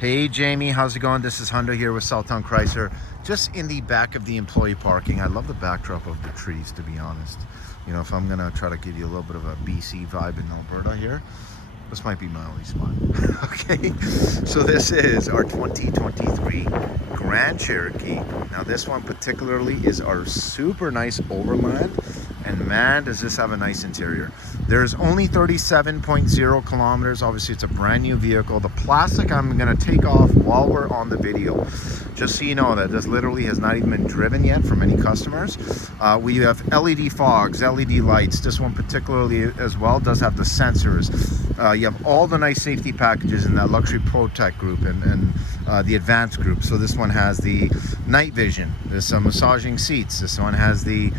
Hey Jamie, how's it going? This is Hundo here with Southtown Chrysler, just in the back of the employee parking. I love the backdrop of the trees, to be honest. You know, if I'm gonna try to give you a little bit of a BC vibe in Alberta here, this might be my only spot. Okay, so this is our 2023 Grand Cherokee. Now this one particularly is our super nice Overland, and man, does this have a nice interior. There's only 37.0 kilometers. Obviously, it's a brand new vehicle. The plastic I'm gonna take off while we're on the video, just so you know that this literally has not even been driven yet for many customers. We have LED fogs, LED lights. This one particularly as well does have the sensors. You have all the nice safety packages in that Luxury Protect group and the advanced group. So this one has the night vision. There's some massaging seats. This one has the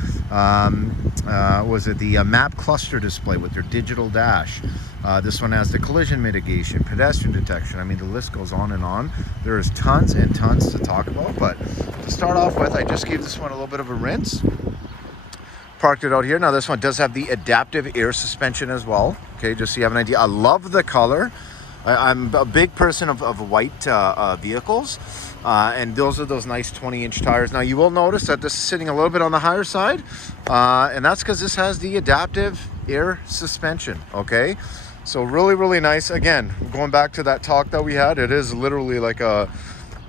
map cluster display with their digital dash. This one has the collision mitigation, pedestrian detection. I mean, the list goes on and on. There is tons and tons to talk about, but to start off with, I just gave this one a little bit of a rinse. Parked it out here. Now this one does have the adaptive air suspension as well. Okay, just so you have an idea. I love the color. I'm a big person of white vehicles. And those are those nice 20-inch tires. Now you will notice that this is sitting a little bit on the higher side. And that's because this has the adaptive air suspension. Okay, so really nice. Again, going back to that talk that we had, it is literally like a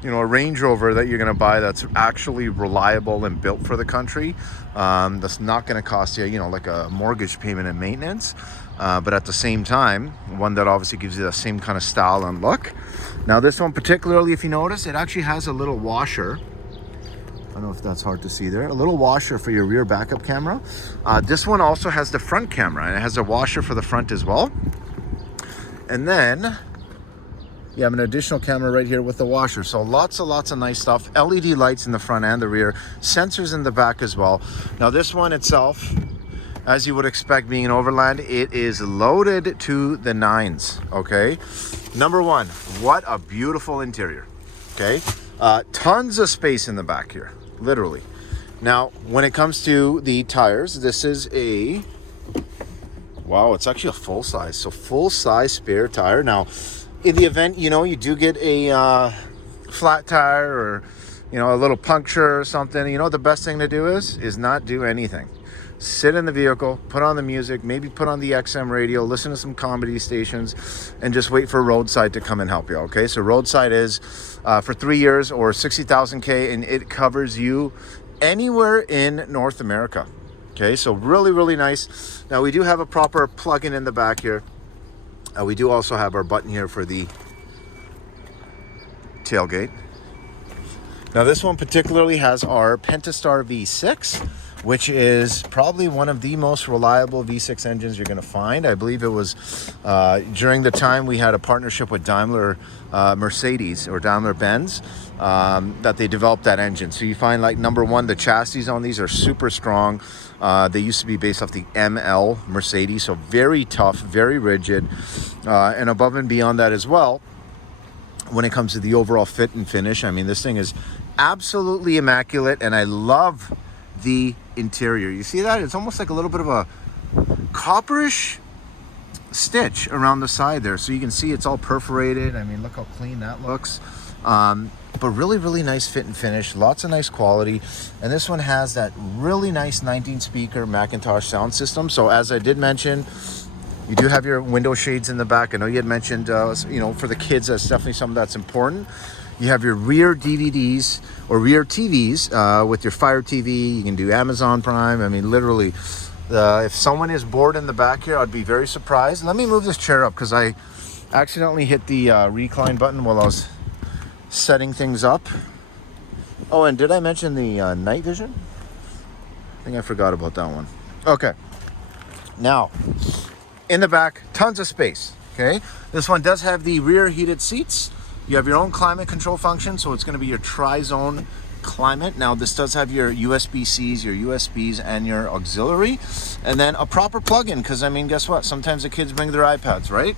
Range Rover that you're going to buy that's actually reliable and built for the country. That's not going to cost you, like a mortgage payment and maintenance. But at the same time, one that obviously gives you the same kind of style and look. Now this one particularly, if you notice, it actually has a little washer. I don't know if that's hard to see there. A little washer for your rear backup camera. This one also has the front camera, and it has a washer for the front as well. And then you have an additional camera right here with the washer. So lots of nice stuff. LED lights in the front and the rear. Sensors in the back as well. Now this one itself, as you would expect being an Overland, it is loaded to the nines, okay? Number one, what a beautiful interior, okay? Tons of space in the back here, literally. Now, when it comes to the tires, this is a, wow, it's actually a full size. So full size spare tire. Now, in the event, you do get a flat tire or, a little puncture or something, the best thing to do is not do anything. Sit in the vehicle, put on the music, maybe put on the XM radio, listen to some comedy stations, and just wait for roadside to come and help you, okay? So roadside is for 3 years or 60,000 K, and it covers you anywhere in North America, okay? So really nice. Now, we do have a proper plug-in in the back here. We do also have our button here for the tailgate. Now, this one particularly has our Pentastar V6, which is probably one of the most reliable V6 engines you're going to find. I believe it was during the time we had a partnership with Daimler Mercedes or Daimler Benz that they developed that engine. So you find, like, number one, the chassis on these are super strong. They used to be based off the ML Mercedes, so very tough, very rigid, and above and beyond that as well. When it comes to the overall fit and finish, I mean, this thing is absolutely immaculate, and I love the interior. You see that? It's almost like a little bit of a copperish stitch around the side there, so you can see it's all perforated. I mean, look how clean that looks. But really nice fit and finish, lots of nice quality. And this one has that really nice 19 speaker Macintosh sound system. So as I did mention, you do have your window shades in the back. I know you had mentioned, for the kids, that's definitely something that's important. You have your rear DVDs or rear TVs with your Fire TV. You can do Amazon Prime. I mean, literally, if someone is bored in the back here, I'd be very surprised. Let me move this chair up because I accidentally hit the recline button while I was setting things up. Oh, and did I mention the night vision? I think I forgot about that one. Okay. Now, in the back, tons of space, okay? This one does have the rear heated seats. You have your own climate control function, so it's going to be your tri-zone climate. Now, this does have your USB-Cs, your USBs, and your auxiliary, and then a proper plug-in, because, I mean, guess what? Sometimes the kids bring their iPads, right?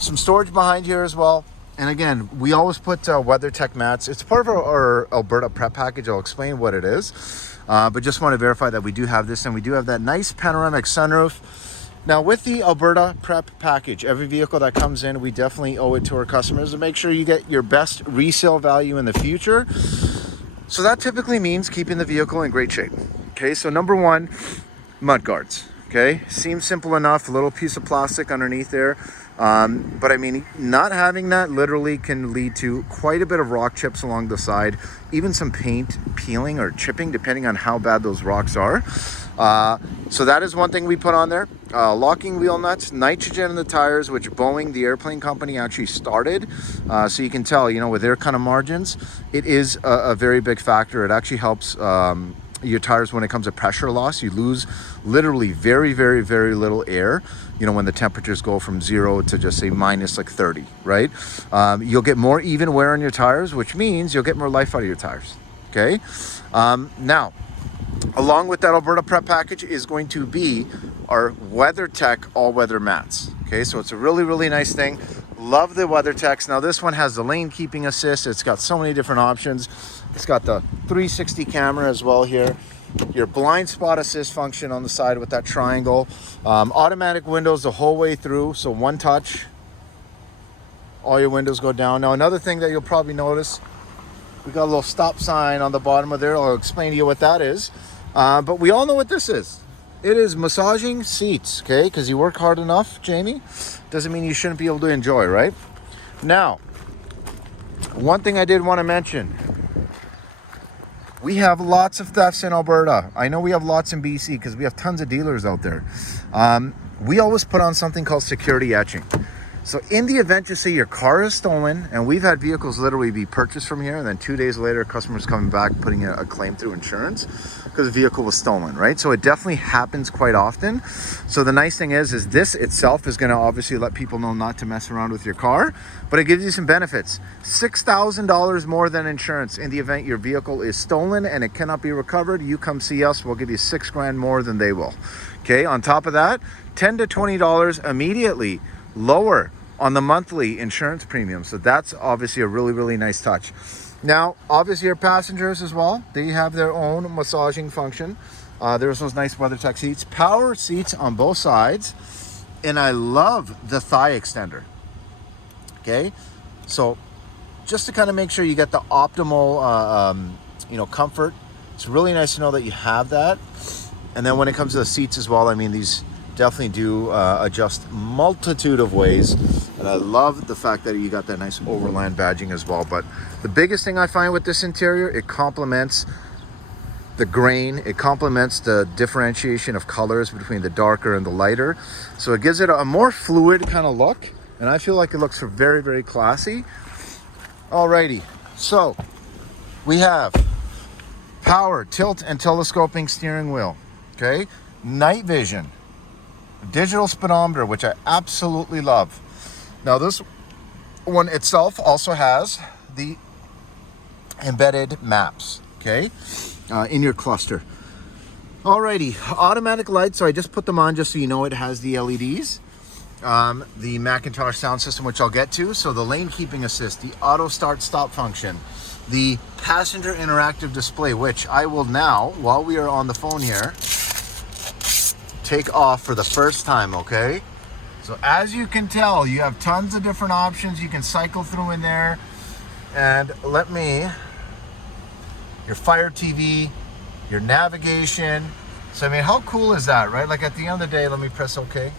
Some storage behind here as well. And again, we always put WeatherTech mats. It's part of our Alberta prep package. I'll explain what it is. But just want to verify that we do have this, and we do have that nice panoramic sunroof. Now with the Alberta Prep package, every vehicle that comes in, we definitely owe it to our customers to make sure you get your best resale value in the future. So that typically means keeping the vehicle in great shape. Okay, so number one, mud guards. Okay, seems simple enough, a little piece of plastic underneath there. But I mean, not having that literally can lead to quite a bit of rock chips along the side, even some paint peeling or chipping, depending on how bad those rocks are. So that is one thing we put on there. Locking wheel nuts, nitrogen in the tires, which Boeing, the airplane company, actually started. So you can tell, you know, with their kind of margins, it is a very big factor. It actually helps your tires when it comes to pressure loss. You lose literally very, very, very little air, you know, when the temperatures go from 0 to just say minus like 30, right? You'll get more even wear on your tires, which means you'll get more life out of your tires. Okay, now along with that Alberta Prep package is going to be our WeatherTech all-weather mats. Okay, so it's a really, really nice thing. Love the WeatherTechs. Now this one has the lane keeping assist. It's got so many different options. It's got the 360 camera as well here. Your blind spot assist function on the side with that triangle. Automatic windows the whole way through. So one touch, all your windows go down. Now another thing that you'll probably notice, we got a little stop sign on the bottom of there. I'll explain to you what that is. But we all know what this is. It is massaging seats, okay? Because you work hard enough, Jaimee, doesn't mean you shouldn't be able to enjoy, right? Now, one thing I did want to mention, we have lots of thefts in Alberta. I know we have lots in BC because we have tons of dealers out there. We always put on something called security etching. So in the event you say your car is stolen, and we've had vehicles literally be purchased from here, and then 2 days later, customers coming back putting a claim through insurance because the vehicle was stolen, right? So it definitely happens quite often. So the nice thing is this itself is going to obviously let people know not to mess around with your car, but it gives you some benefits. $6,000 more than insurance in the event your vehicle is stolen and it cannot be recovered. You come see us, we'll give you $6,000 more than they will. Okay, on top of that, $10 to $20 immediately lower on the monthly insurance premium. So that's obviously a really, really nice touch. Now, obviously your passengers as well, they have their own massaging function. There's those nice WeatherTech seats, power seats on both sides. And I love the thigh extender. Okay, so just to kind of make sure you get the optimal, comfort. It's really nice to know that you have that. And then when it comes to the seats as well, I mean, these definitely do adjust multitude of ways, and I love the fact that you got that nice Overland badging as well. But the biggest thing I find with this interior, it complements the grain, it complements the differentiation of colors between the darker and the lighter, so it gives it a more fluid kind of look, and I feel like it looks very, very classy. Alrighty, so we have power tilt and telescoping steering wheel, okay, night vision, digital speedometer, which I absolutely love. Now this one itself also has the embedded maps, okay, in your cluster. Alrighty, automatic lights, so I just put them on just so you know it has the LEDs. The Macintosh sound system, which I'll get to. So the lane keeping assist, the auto start stop function, the passenger interactive display, which I will now, while we are on the phone here, take off for the first time, okay? So as you can tell, you have tons of different options you can cycle through in there. And your Fire TV, your navigation. So I mean, how cool is that, right? Like at the end of the day, let me press OK.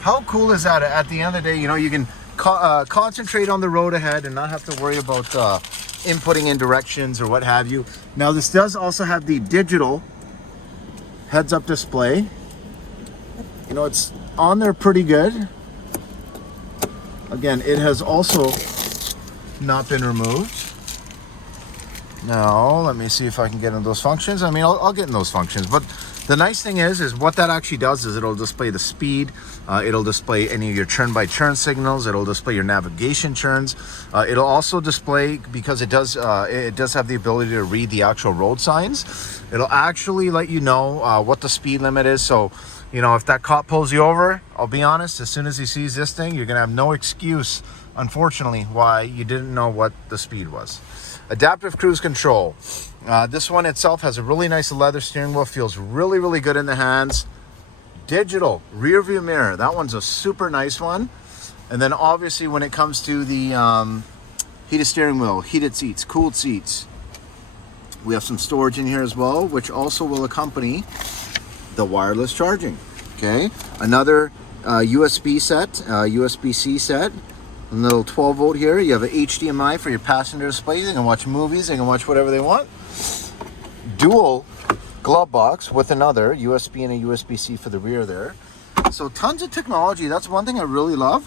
How cool is that? At the end of the day, you know, you can concentrate on the road ahead and not have to worry about inputting in directions or what have you. Now this does also have the digital heads-up display. You know, it's on there pretty good. Again, it has also not been removed. Now, let me see if I can get into those functions. I mean, I'll get in those functions, but the nice thing is what that actually does is it'll display the speed, it'll display any of your turn-by-turn signals, it'll display your navigation turns, it'll also display, because it does have the ability to read the actual road signs, it'll actually let you know what the speed limit is. So, you know, if that cop pulls you over, I'll be honest, as soon as he sees this thing, you're gonna have no excuse, unfortunately, why you didn't know what the speed was. Adaptive cruise control. This one itself has a really nice leather steering wheel, feels really, really good in the hands. Digital rear view mirror. That one's a super nice one. And then obviously when it comes to the heated steering wheel, heated seats, cooled seats, we have some storage in here as well, which also will accompany the wireless charging. Okay, another USB set, USB-C set, a little 12 volt here. You have an HDMI for your passenger display. They can watch movies, they can watch whatever they want. Dual glove box with another USB and a USB-C for the rear there. So tons of technology. That's one thing I really love.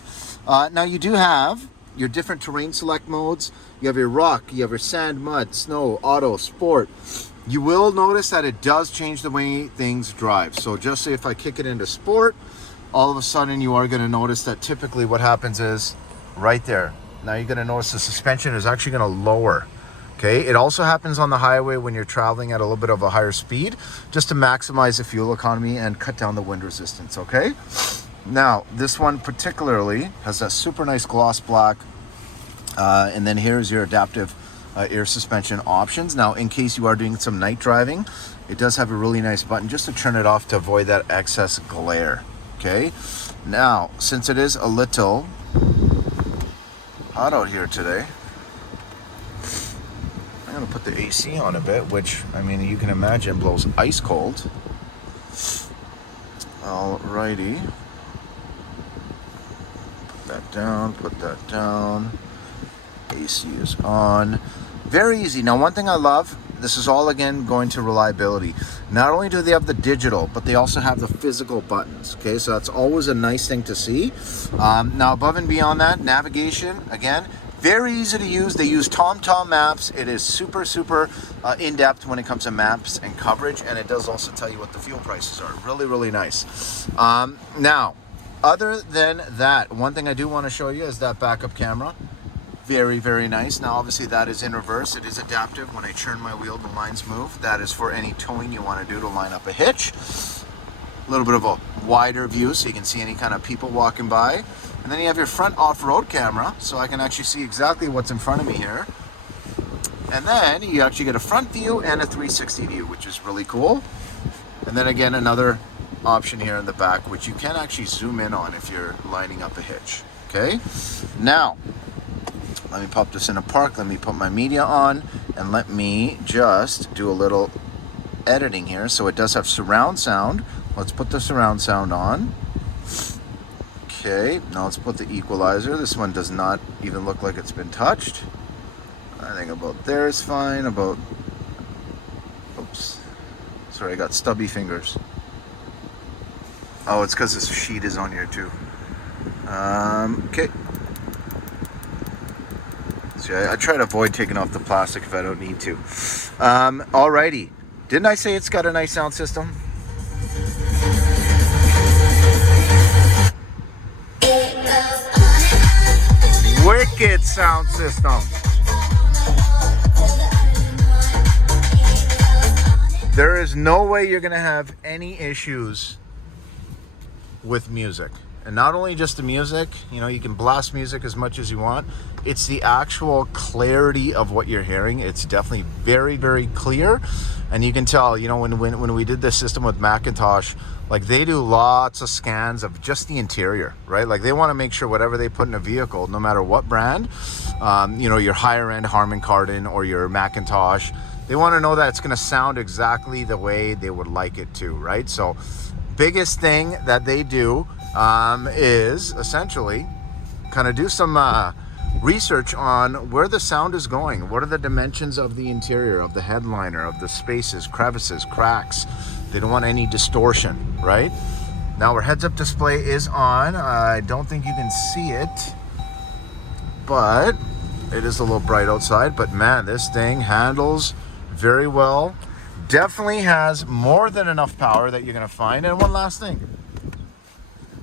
Now you do have your different terrain select modes. You have your rock, you have your sand, mud, snow, auto, sport. You will notice that it does change the way things drive. So just say if I kick it into sport, all of a sudden you are going to notice that typically what happens is right there. Now you're going to notice the suspension is actually going to lower. Okay, it also happens on the highway when you're traveling at a little bit of a higher speed, just to maximize the fuel economy and cut down the wind resistance, okay? Now, this one particularly has that super nice gloss black, and then here's your adaptive air suspension options. Now, in case you are doing some night driving, it does have a really nice button just to turn it off to avoid that excess glare, okay? Now, since it is a little hot out here today, I'm gonna put the AC on a bit, which, I mean, you can imagine blows ice cold. Alrighty. Put that down, put that down. AC is on. Very easy. Now, one thing I love, this is all again going to reliability. Not only do they have the digital, but they also have the physical buttons. Okay, so that's always a nice thing to see. Now, above and beyond that, navigation, again, very easy to use. They use TomTom maps. It is super in-depth when it comes to maps and coverage, and it does also tell you what the fuel prices are. Really nice. Now, other than that, one thing I do want to show you is that backup camera. Very nice. Now, obviously, that is in reverse. It is adaptive. When I turn my wheel, the lines move. That is for any towing you want to do to line up a hitch. A little bit of a wider view so you can see any kind of people walking by. And then you have your front off-road camera, so I can actually see exactly what's in front of me here. And then you actually get a front view and a 360 view, which is really cool. And then again, another option here in the back, which you can actually zoom in on if you're lining up a hitch. Okay, now let me pop this in a park. Let me put my media on, and let me just do a little editing here. So it does have surround sound. Let's put the surround sound on. Okay, now let's put the equalizer. This one does not even look like it's been touched. I think about there is fine. About, oops, sorry, I got stubby fingers. Oh, it's because this sheet is on here too. Okay. See, I try to avoid taking off the plastic if I don't need to. Alrighty. Didn't I say it's got a nice sound system? Wicked sound system. There is no way you're gonna have any issues with music. And not only just the music, you know, you can blast music as much as you want. It's the actual clarity of what you're hearing. It's definitely very clear. And you can tell, you know, when we did this system with Macintosh, like they do lots of scans of just the interior, right? Like they want to make sure whatever they put in a vehicle, no matter what brand, you know, your higher end Harman Kardon or your Macintosh, they want to know that it's going to sound exactly the way they would like it to, right? So biggest thing that they do is essentially kind of do some research on where the sound is going. What are the dimensions of the interior, of the headliner, of the spaces, crevices, cracks. They don't want any distortion, right? Now our heads-up display is on. I don't think you can see it, but it is a little bright outside. But man, this thing handles very well. Definitely has more than enough power that you're gonna find. And one last thing.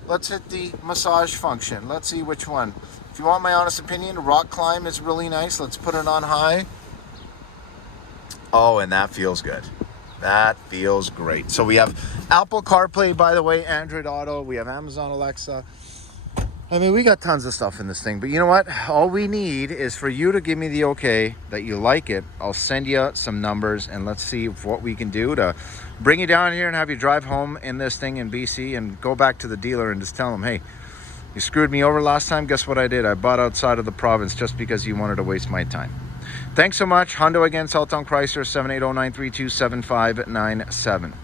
Let's hit the massage function. Let's see which one. If you want my honest opinion, rock climb is really nice. Let's put it on high. Oh, and that feels good. That feels great. So we have Apple CarPlay, by the way, Android Auto. We have Amazon Alexa. I mean, we got tons of stuff in this thing, but you know what? All we need is for you to give me the okay that you like it. I'll send you some numbers and let's see what we can do to bring you down here and have you drive home in this thing in BC and go back to the dealer and just tell them, hey, you screwed me over last time. Guess what I did? I bought outside of the province just because you wanted to waste my time. Thanks so much. Hundo again, Saltown Chrysler, 780-932-7597.